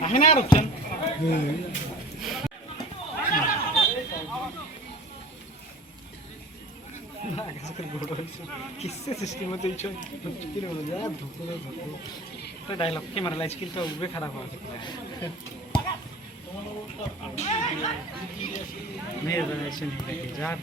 Akhirnya eruption. किससे system में तो इच्छा मुश्किल हो गया धोखो तो डायलॉग के मारला स्किल तो उबे खराब हो सकता है मेरे रिलेशन है यार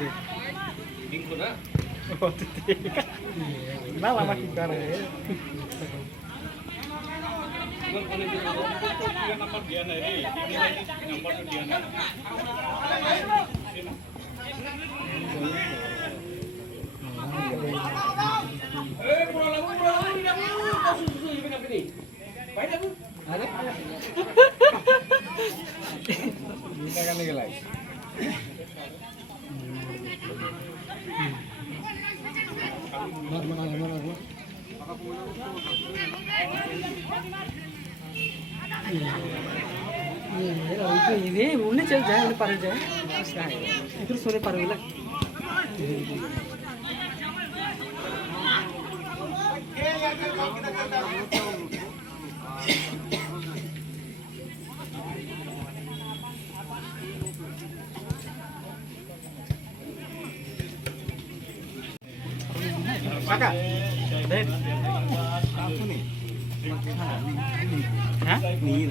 दे बिंगो ना ना lama kita ya nomor Diana ini nomor Diana ini udah cel jalan udah parah jalan itu sore parah ulah Kakak, Dad, apa nih? Hah? Nih,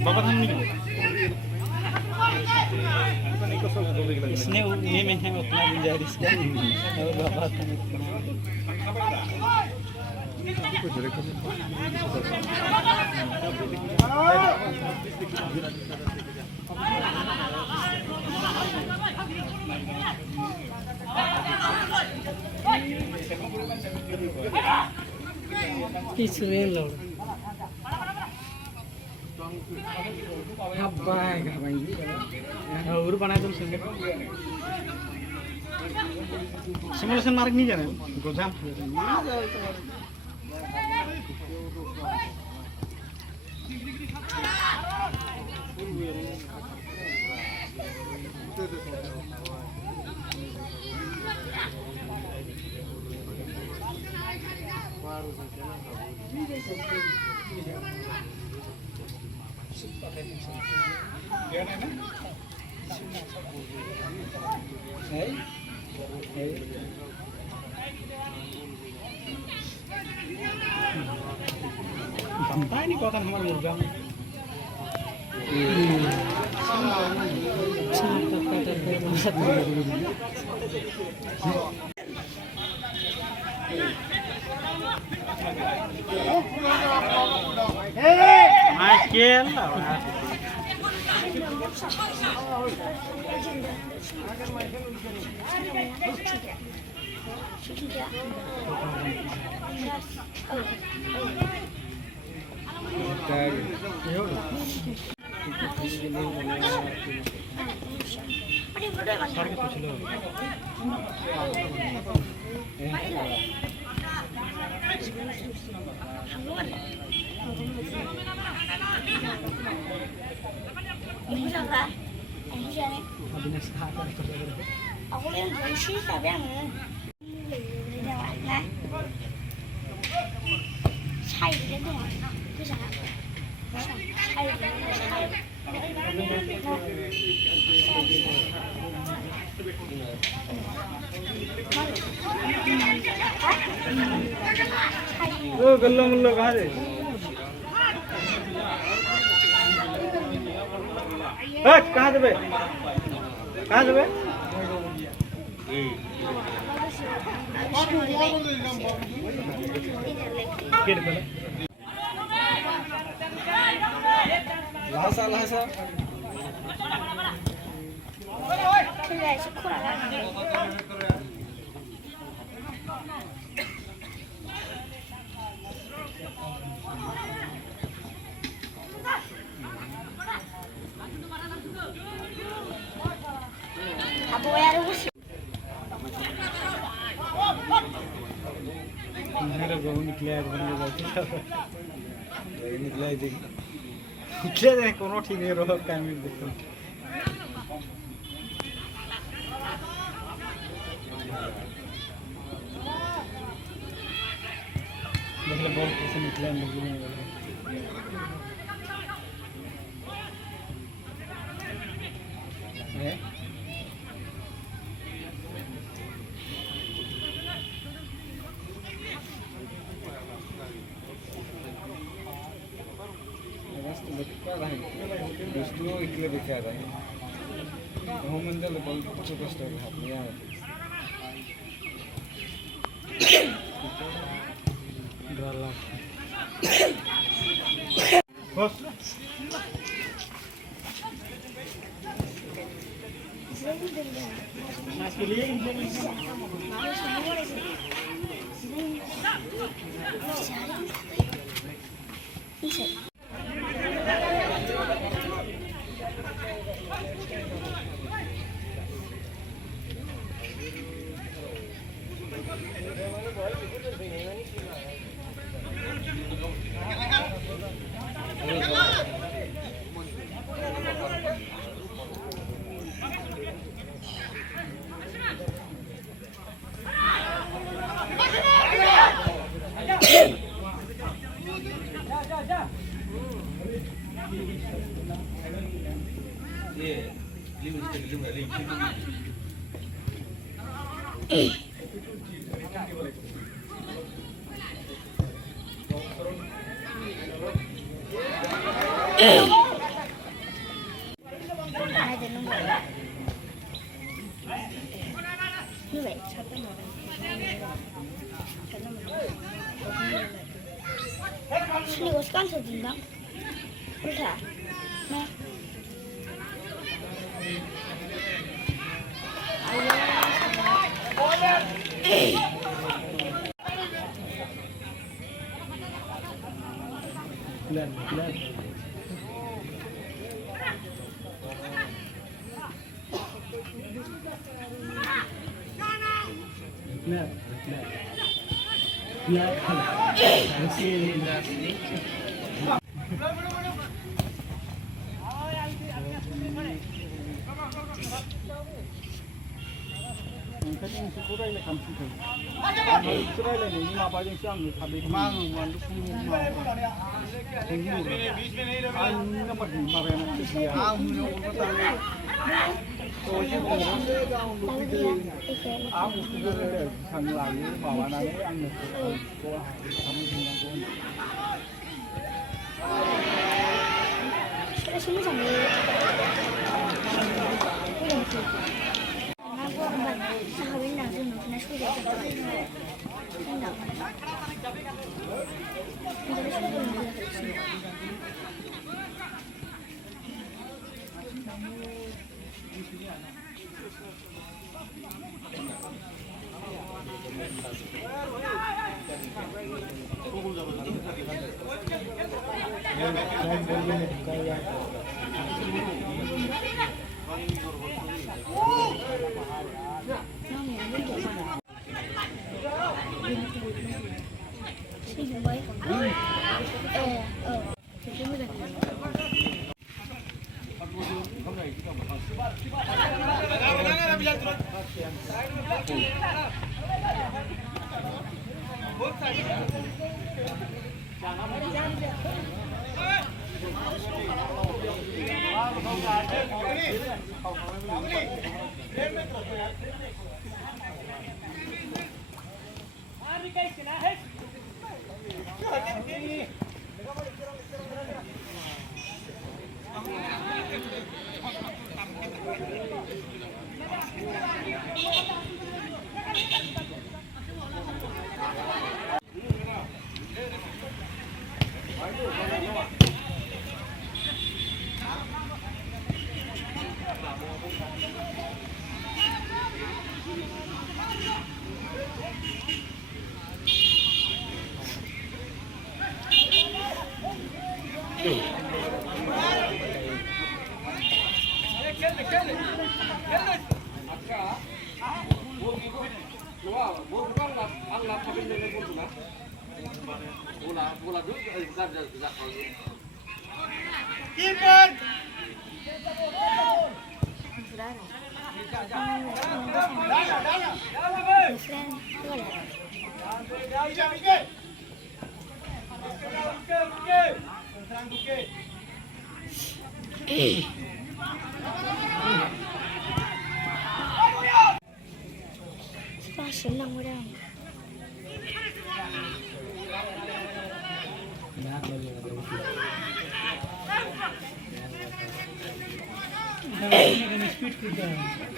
Bapak kan nih. इसने उन्हें में है उतना गुजारिश कर और बाबा था किसमें लोग Habay gabay और बनाए तुम संगे सिमुलेशन मार्क नहीं जाने गोजाम Sampai ini kota nomor mudah. Michael Aku yang bersih tapi yang này xay cái gì cứ sao xay xay ओ गल्ला मुल्ला कहाँ रे? कहाँ जबे? कहाँ जबे? लासा लासा मेरा बहू निकले निकला निकले कोनो ठीक नहीं रहो काम देखो मतलब बहुत कैसे निकला है Dulu ikut bicara, ngomong je lepas itu terus terlihat ni ada. Dalam. Bos. Masih lihat ini. Như vậy 이거 깐서 준다. 그렇다. 네. Passion lang mo lang. Speed किती आहे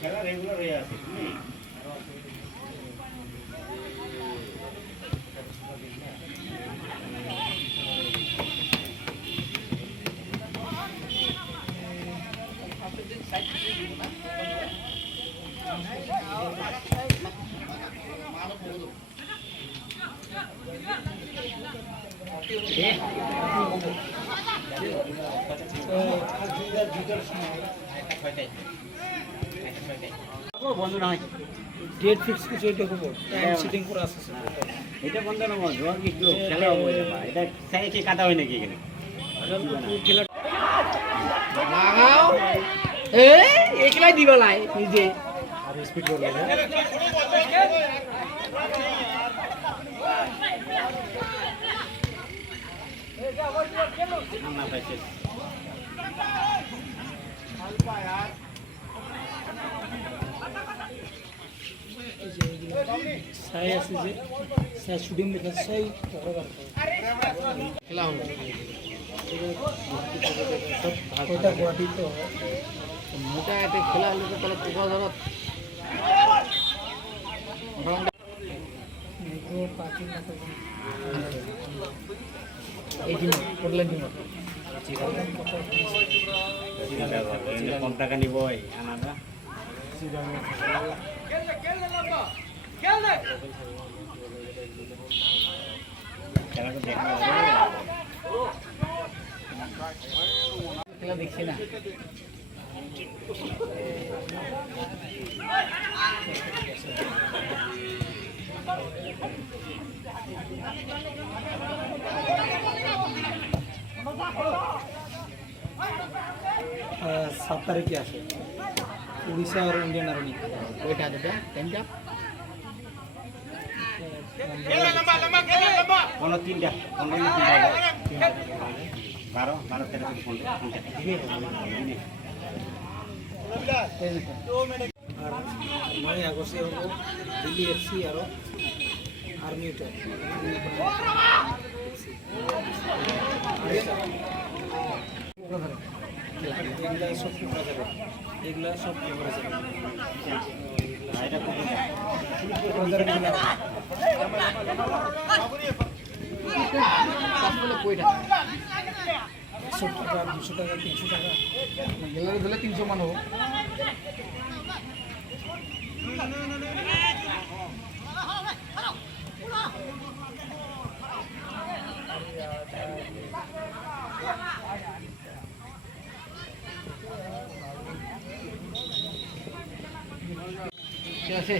খেলা রেগুলার হয়ে আছে বন্ধ না হয় ডেট ফিক্স কিছু এটা করবো টাইম সিটিং করে আসছে এটা বন্ধ না বল জোর কি খেলা হবে এটা সাইকে কি কাটা হয় নাকি এখানে লাগাও একলাই দিবালাই নিজে আর স্পিড করলে না পাইছে সাই আছে যে সাই শুটিং লেখা সাই খেলা হবে ওইটা গুয়াহাটি তো মোটা একটা খেলা হলে তো তাহলে পোকা ধরত এই দিন করলেন দিন কম টাকা নিব আনাদা খেলা তো দেখা খেলা দেখছি না সাত তারিখে আসে উড়িষ্যা আর ইন্ডিয়ান আর্মি ওইটা দেবে টাইমটা কোনো তিনটা 9 আগস্টে হবো দিল্লি এফসি আরো আর্মি ওটা এগুলা সব করা যাবে এগুলা সব করা যাবে একশো টাকা 200 টাকা 300 টাকা গেলে ধরলে 300 মান হোক ঠিক আছে